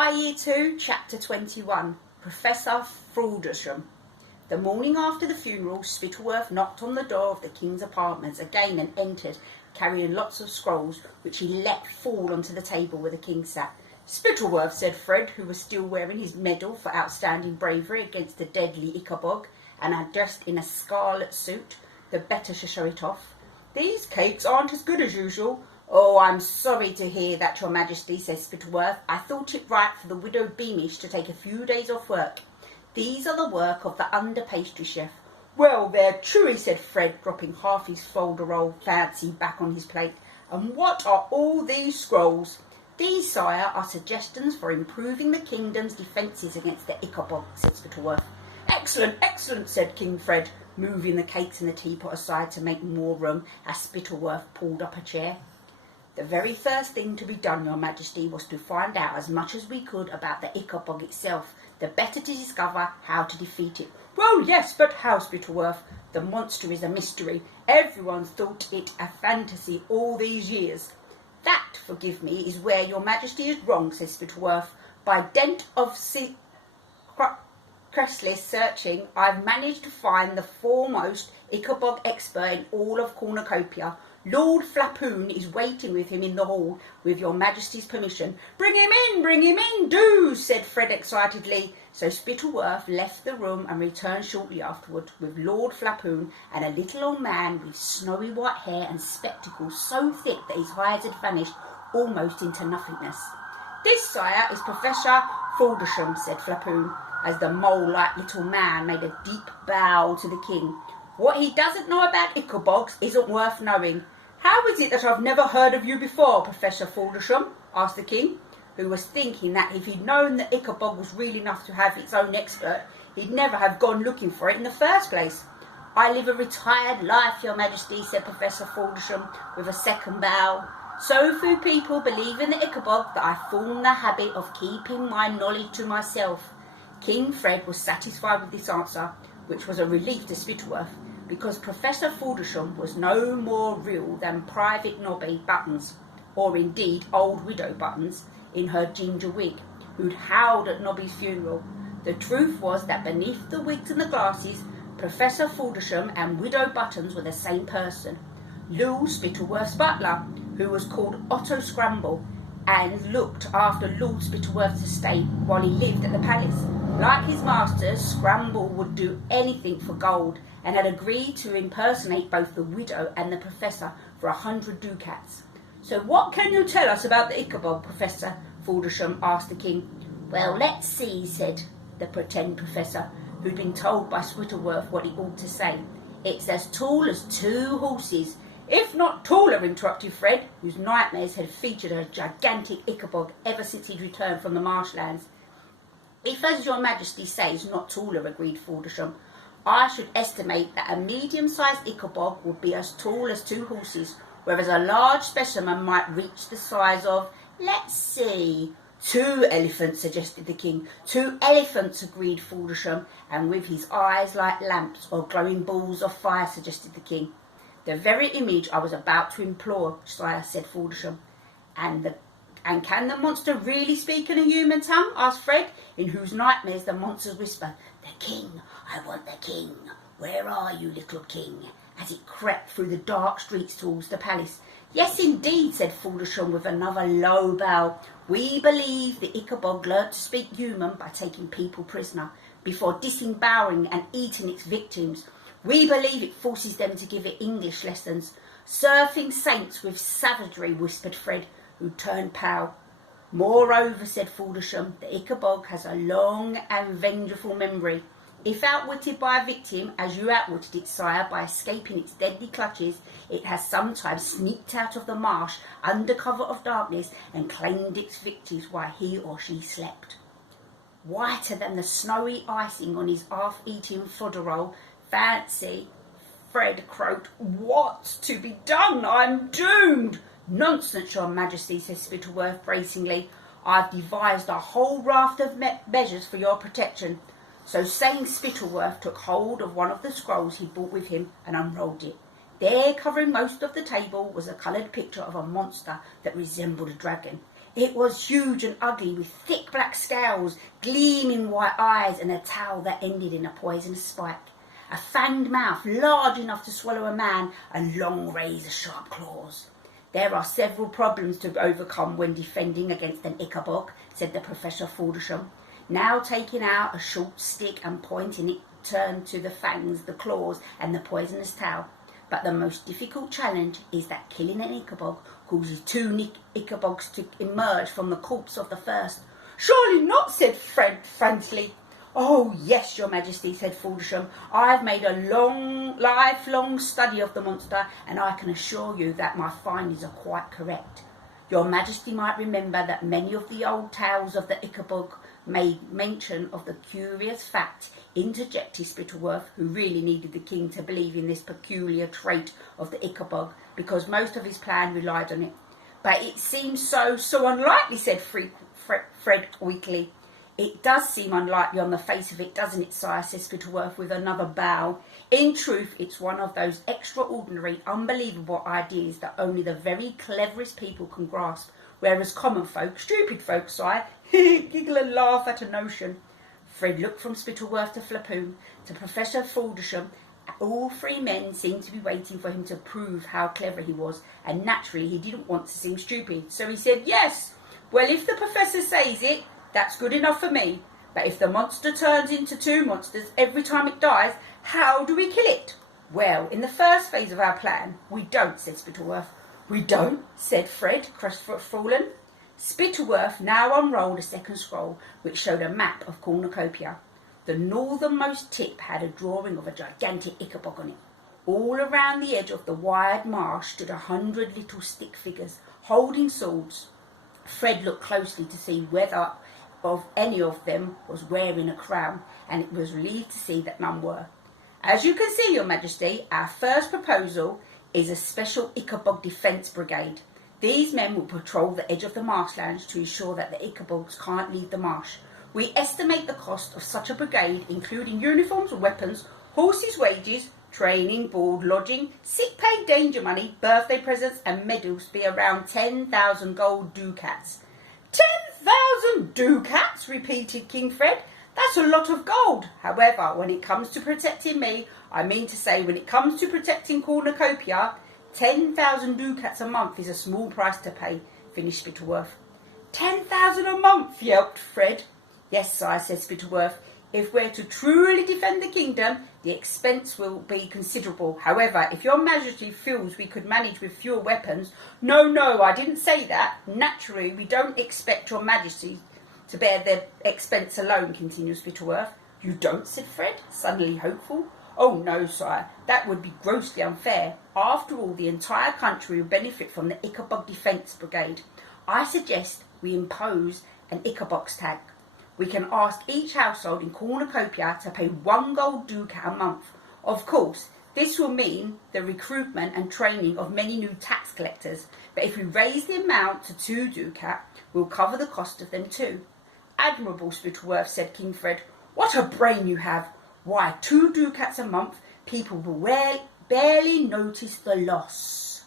Hi Year 2, Chapter 21, Professor Faldersham. The morning after the funeral, Spittleworth knocked on the door of the King's apartments again and entered, carrying lots of scrolls, which he let fall onto the table where the King sat. "Spittleworth," said Fred, who was still wearing his medal for outstanding bravery against the deadly Ichabod, and had dressed in a scarlet suit, the better to show it off. "These cakes aren't as good as usual." "Oh, I'm sorry to hear that, Your Majesty," said Spittleworth. "I thought it right for the widow Beamish to take a few days off work. These are the work of the under-pastry chef." "Well, they're chewy," said Fred, dropping half his folderol fancy back on his plate. "And what are all these scrolls?" "These, sire, are suggestions for improving the kingdom's defences against the Ichabod," said Spittleworth. "Excellent, excellent," said King Fred, moving the cakes and the teapot aside to make more room as Spittleworth pulled up a chair. "The very first thing to be done, Your Majesty, was to find out as much as we could about the Ichabod itself, the better to discover how to defeat it." "Well, yes, but how, Spittleworth? The monster is a mystery. Everyone's thought it a fantasy all these years." "That, forgive me, is where Your Majesty is wrong," said Spittleworth. "By dint of restless searching, I've managed to find the foremost Ichabod expert in all of Cornucopia. Lord Flapoon is waiting with him in the hall, with Your Majesty's permission." Bring him in, do," said Fred excitedly. So Spittleworth left the room and returned shortly afterward with Lord Flapoon and a little old man with snowy white hair and spectacles so thick that his eyes had vanished almost into nothingness. "This, sire, is Professor Faldersham," said Flapoon, as the mole-like little man made a deep bow to the King. "What he doesn't know about Ichabods isn't worth knowing." "How is it that I've never heard of you before, Professor Faldersham?" asked the King, who was thinking that if he'd known that Ichabod was real enough to have its own expert, he'd never have gone looking for it in the first place. "I live a retired life, Your Majesty," said Professor Faldersham, with a second bow. "So few people believe in the Ichabod that I formed the habit of keeping my knowledge to myself." King Fred was satisfied with this answer, which was a relief to Spittleworth, because Professor Faldersham was no more real than Private Nobby Buttons, or indeed old Widow Buttons in her ginger wig, who'd howled at Nobby's funeral. The truth was that beneath the wigs and the glasses, Professor Faldersham and Widow Buttons were the same person. Lou Spittleworth's butler, who was called Otto Scramble, and looked after Lord Spittleworth's estate while he lived at the palace. Like his masters, Scramble would do anything for gold, and had agreed to impersonate both the widow and the professor for 100 ducats. "So what can you tell us about the Ichabod, Professor Faldersham?" asked the King. "Well, let's see," said the pretend professor, who'd been told by Spittleworth what he ought to say. "It's as tall as 2 horses. "If not taller," interrupted Fred, whose nightmares had featured a gigantic Ichabod ever since he'd returned from the marshlands. "If, as Your Majesty says, not taller," agreed Faldersham, "I should estimate that a medium-sized Ichabod would be as tall as 2 horses, whereas a large specimen might reach the size of, let's see, 2 elephants," suggested the King. "2 elephants," agreed Faldersham, "and with his eyes like lamps or glowing balls of fire," suggested the King. "The very image I was about to implore, sire," said Faldersham. And can the monster really speak in a human tongue?" asked Fred, in whose nightmares the monsters whispered, "The King, I want the King. Where are you, little King?" as it crept through the dark streets towards the palace. "Yes, indeed," said Faldersham with another low bow. "We believe the Ichabod learnt to speak human by taking people prisoner, before disembowelling and eating its victims. We believe it forces them to give it English lessons. Surfing saints with savagery," whispered Fred, who turned pale. "Moreover," said Faldersham, "the Ichabod has a long and vengeful memory. If outwitted by a victim, as you outwitted it, sire, by escaping its deadly clutches, it has sometimes sneaked out of the marsh under cover of darkness and claimed its victims while he or she slept." Whiter than the snowy icing on his half-eaten folderol fancy, Fred croaked, "What's to be done? I'm doomed." "Nonsense, Your Majesty," said Spittleworth bracingly. "I've devised a whole raft of measures for your protection." So saying, Spittleworth took hold of one of the scrolls he brought with him and unrolled it. There, covering most of the table, was a coloured picture of a monster that resembled a dragon. It was huge and ugly, with thick black scales, gleaming white eyes, and a tail that ended in a poisonous spike. A fanged mouth large enough to swallow a man, and long razor-sharp claws. "There are several problems to overcome when defending against an Ichabod," said the Professor Faldersham, now taking out a short stick and pointing it turned to the fangs, the claws, and the poisonous tail. "But the most difficult challenge is that killing an Ichabod causes two Ichabods to emerge from the corpse of the first." "Surely not," said Fred frantically. "Oh, yes, Your Majesty," said Faldersham. "I've made a lifelong study of the monster, and I can assure you that my findings are quite correct. Your Majesty might remember that many of the old tales of the Ichabod made mention of the curious fact," interjected Spittleworth, who really needed the king to believe in this peculiar trait of the Ichabod, because most of his plan relied on it. "But it seems so unlikely," said Fred weakly. "It does seem unlikely on the face of it, doesn't it, sire?" said Spittleworth with another bow. "In truth, it's one of those extraordinary, unbelievable ideas that only the very cleverest people can grasp, whereas common folk, stupid folk, sire, giggle and laugh at a notion." Fred looked from Spittleworth to Flapoon to Professor Faldersham. All three men seemed to be waiting for him to prove how clever he was, and naturally he didn't want to seem stupid, so he said, "Yes, well, if the Professor says it, that's good enough for me. But if the monster turns into two monsters every time it dies, how do we kill it?" "Well, in the first phase of our plan, we don't," said Spittleworth. "We don't?" said Fred, crestfallen. Spittleworth now unrolled a second scroll, which showed a map of Cornucopia. The northernmost tip had a drawing of a gigantic Ichabod on it. All around the edge of the wide marsh stood 100 little stick figures, holding swords. Fred looked closely to see whether of any of them was wearing a crown, and it was relieved to see that none were. "As you can see, Your Majesty, our first proposal is a special Ichabod Defence Brigade. These men will patrol the edge of the marshlands to ensure that the Ichabods can't leave the marsh. We estimate the cost of such a brigade, including uniforms, weapons, horses' wages, training, board, lodging, sick pay, danger money, birthday presents, and medals, to be around 10,000 gold ducats." 10,000 ducats, repeated King Fred. "That's a lot of gold. However, when it comes to protecting me, I mean to say when it comes to protecting Cornucopia, 10,000 ducats a month is a small price to pay," finished Spittleworth. 10,000 a month, yelped Fred. "Yes, sire," said Spittleworth. "If we're to truly defend the kingdom, the expense will be considerable. However, if your Majesty feels we could manage with fewer weapons—" No, I didn't say that. Naturally, we don't expect your Majesty to bear the expense alone," continued Spittleworth. "You don't?" said Fred, suddenly hopeful. "Oh, no, sire. That would be grossly unfair. After all, the entire country will benefit from the Ichabod Defence Brigade. I suggest we impose an Ichabod's tax. We can ask each household in Cornucopia to pay 1 gold ducat a month. Of course, this will mean the recruitment and training of many new tax collectors, but if we raise the amount to 2 ducat, we'll cover the cost of them too." "Admirable, Spittleworth," said King Fred. "What a brain you have! Why, 2 ducats a month, people will barely notice the loss."